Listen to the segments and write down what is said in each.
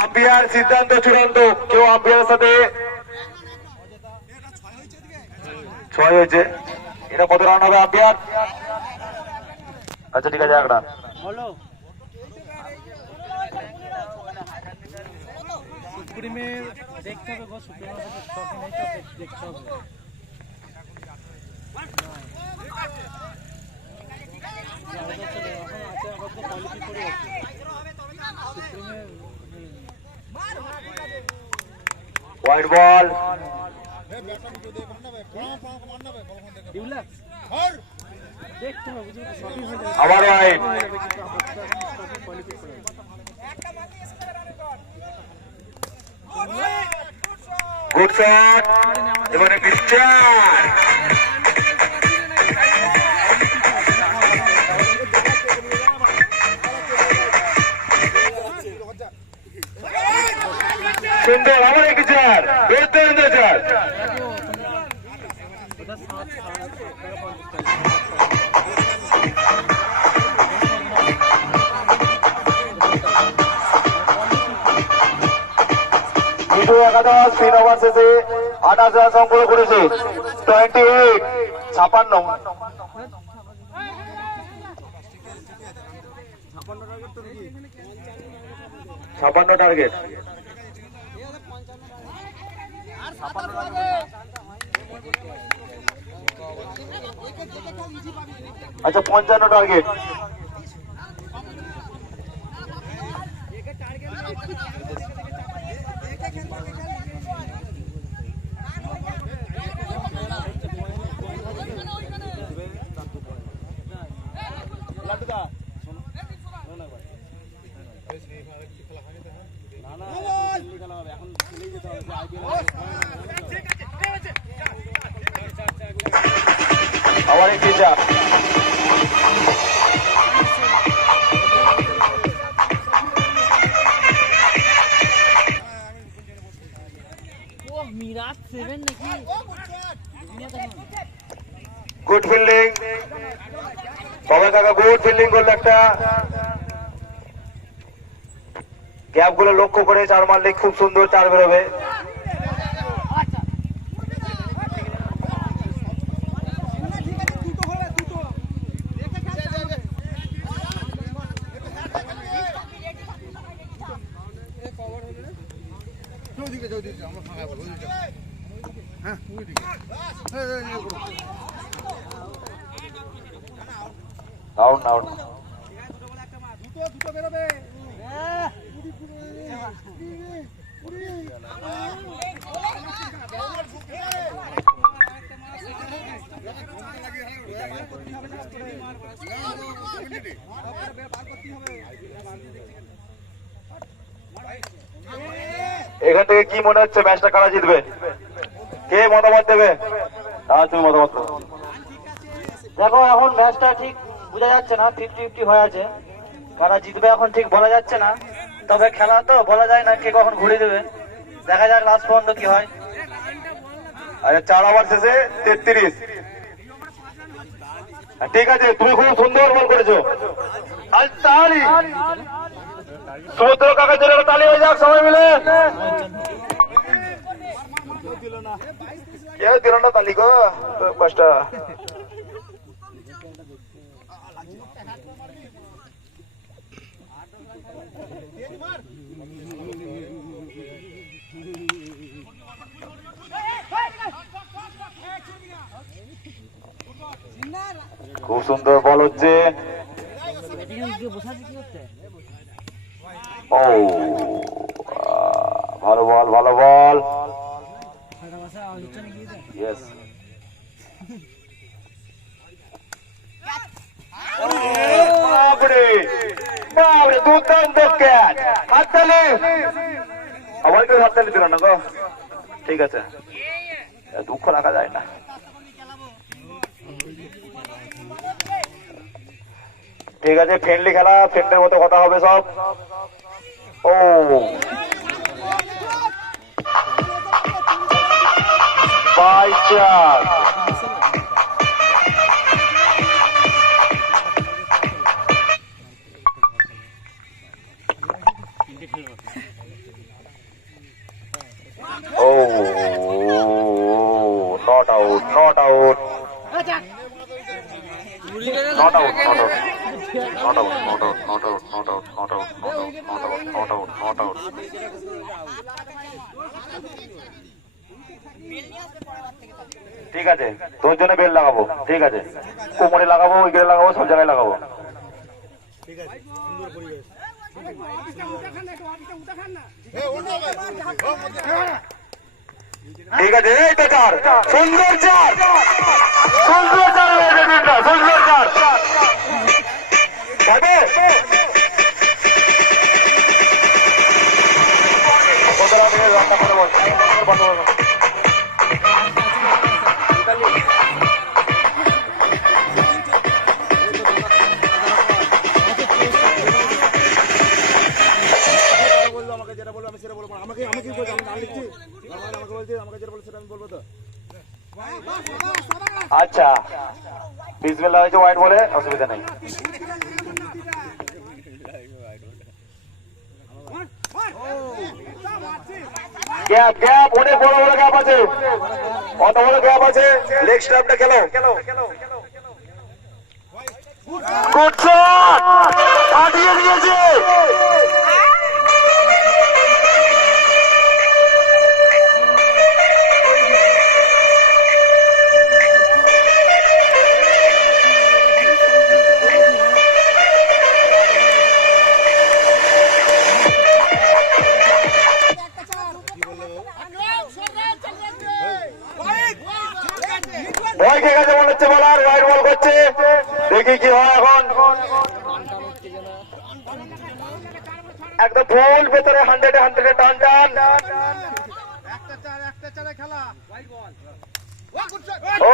Ampere সিদ্ধান্ত চূড়ান্ত। কেউ আম্পিয়ারের সাথে? ছয় হয়েছে। এটা কত রান হবে আম্পিয়ার আচ্ছা ঠিক আছে, এক রান। সুপ্রিমের দেখতে হবে গো সুপ্রিমের কাছে নেই তো দেখতে হবে। আপাতত এখন আছে আপাতত কোয়ালিফাই করে আছে সুপ্রিমের হোয়াইট বল ডিউলাক্স দেখতে হবে বুঝলি তো সবই হয়ে যাবে আবার হোয়াইট হয়ে যাবে কিন্তু আপাতত এখন ট্রফি কোয়ালিফাই করে আছে গুড শট এবারে পিকচার সুন্দর আবার একটি চার একাদশ তিন ওভার শেষে আঠাশ রান সংগ্রহ করেছে। টোয়েন্টি এইট ছাপান্ন। ছাপান্ন টার্গেট আচ্ছা পঞ্চান্ন টার্গেট আবার একটি চার ও মিরাজ সেভেন নাকি তবে কাকা গুড ফিল্ডিং করল একটা। গ্যাপগুলো লক্ষ্য করে চার মারলে খুব সুন্দর চার বেরোবে। আউট আউট এখান থেকে কি মনে হচ্ছে ম্যাচটা কারা জিতবে? কে মতামত দেবে? হ্যাঁ তুমি মতামত দেখো, এখন ম্যাচটা ঠিক বোঝা যাচ্ছে না ফিফটি ফিফটি হয়ে আছে। কারা জিতবে এখন ঠিক বলা যাচ্ছে না। তবে খেলা তো বলা যায় না কে কখন ঘুরে দেবে। দেখা যাক লাস্ট পর্যন্ত কি হয়। আচ্ছা চার ওভার শেষে তেত্রিশ। ঠিক আছে, তুমি খুব সুন্দর বল করেছ। আর তালি। সমুদ্র জন্য একটা তালি হয়ে যাক, সবাই মিলে। কে দিল না তালি গো পাঁচটা খুব সুন্দর বল হচ্ছে ও, ভালো বল ভালো বল। দুর্দান্ত হাততালি দিল না গো। ঠিক আছে। দুঃখ রাখা যায় না। ঠিক আছে ফ্রেন্ডলি খেলা ফ্রেন্ডের মতো কথা হবে সব। ও। বাইশ চার ও not out not out not out not out Not out, not out, not out, not out, not out, not out, not out, not out, not out. ঠিক আছে তোর জন্য বেল লাগাবো ঠিক আছে। কোমরে লাগাবো উইকেটে লাগাবো সব জায়গায় লাগাবো। ঠিক আছে এই তো চার। সুন্দর চার। সুন্দর চার সুন্দর চার। বলব বলব আমাকে আমাকে বলছে? তো। আচ্ছা। বিসমিল্লাহ হয়েছে হোয়াইট বলে, অসুবিধা নেই। গ্যাপ গ্যাপ অনেক বড় বড় গ্যাপ আছে। অত বড় গ্যাপ আছে লেগ স্টাম্পটা খেলো। গুড শট কাটিয়ে দিয়েছে। দেখি কি হয় এখন। একদম ফুল ভেতরে হান্ড্রেডে হান্ড্রেডে টান টান। ও,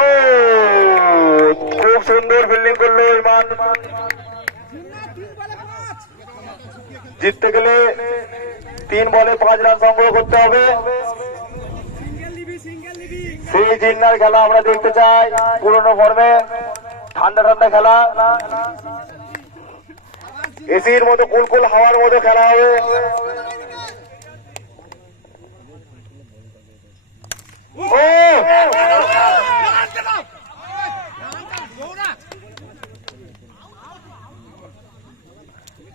খুব সুন্দর ফিল্ডিং করল ইমান জিততে গেলে তিন বলে পাঁচ রান সংগ্রহ করতে হবে। সেই জিন্নার খেলা আমরা দেখতে চাই পুরনো ফর্মে ঠান্ডা ঠান্ডা খেলা। এসির মতো কুলকুল হাওয়ার মতো খেলা হবে। ও!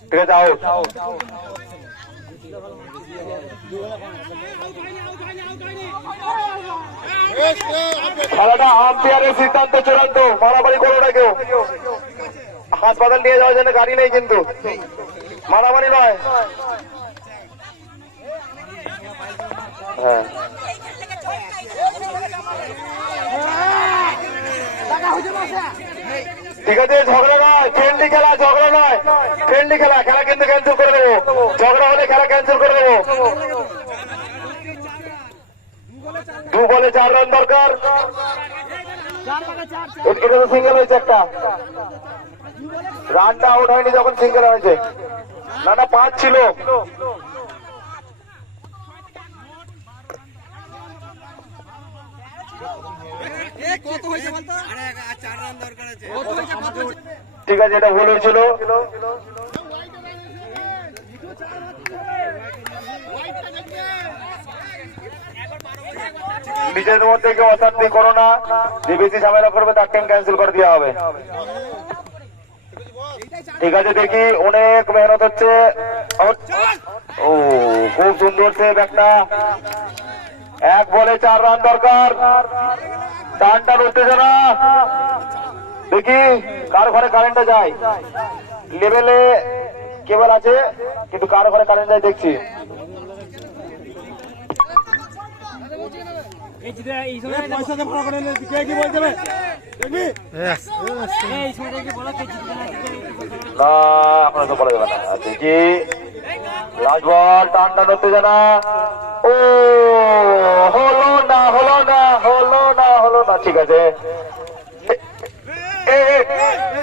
ঠিক আছে আউট খেলাটা আম্পায়ারের সিদ্ধান্ত চূড়ান্ত, মারামারি করো না কেউ। হাসপাতাল নিয়ে যাওয়ার জন্য গাড়ি নেই কিন্তু। মারামারি নয়। হ্যাঁ। ঠিক আছে, ঝগড়া নয়। ফ্রেন্ডলি খেলা, ঝগড়া নয়। ফ্রেন্ডলি খেলা। খেলা কিন্তু ক্যান্সেল করে দেবো। ঝগড়া হলে খেলা ক্যান্সেল করে দেবো। দু বলে চার রান দরকার। এটা তো সিঙ্গেল হয়েছে একটা। রানটা আউট হয়নি যখন সিঙ্গেল হয়েছে। না না, পাঁচ ছিল। ঠিক আছে, এটা ভুল হয়েছিল। নিজের মধ্যে কেউ অশান্তি করো না। যে বেশি ঝামেলা করবে, তার টাইম ক্যান্সেল করে দেওয়া হবে। ঠিক আছে, দেখি অনেক মেহনত হচ্ছে। ও, খুব সুন্দর সেভ একটা। এক বলে চার রান দরকার। টান টান উত্তেজনা। দেখি কার ঘরে কারেন্টটা যায়। লেভেলে কেবল আছে, কিন্তু কার ঘরে কারেন্ট যায় দেখছি পয়সা দিয়ে ভাড়া করে নিয়ে কে কি বলতে হবে দেখবি না এখন বলা যাবে না। দেখি লাস্ট বল টান টান উত্তেজনা ও হলো না হলো না হলো না হলো না ঠিক আছে।